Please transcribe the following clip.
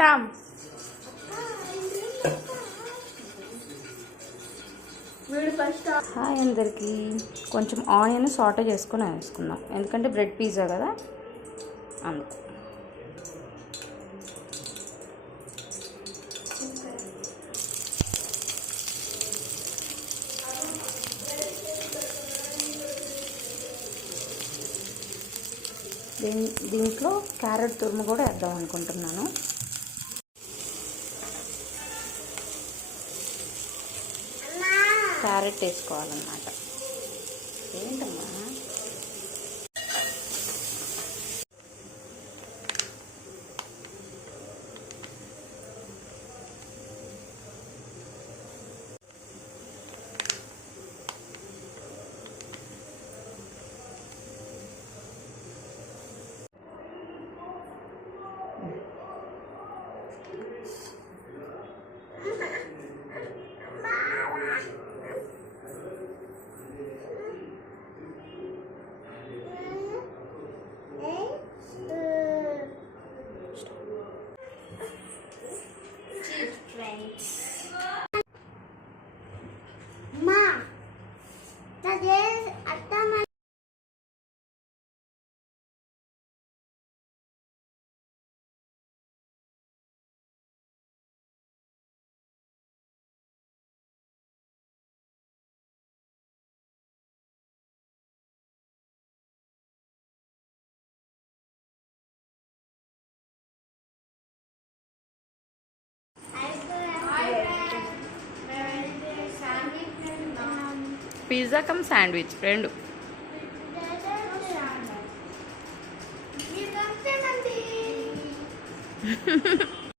Tom hi అందరికి. కొంచెం ఆనియన్ సాటే చేసుకొని వేసుకుందాం, ఎందుకంటే బ్రెడ్ పిజ్జా కదా అందుకు. దీంట్లో క్యారెట్ తురుము కూడా వేద్దాం అనుకుంటున్నాను. క్యారెట్ వేసుకోవాలన్నమాట. ఏంటమ్మా పిజ్జా కమ్ శాండ్విచ్ రెండు.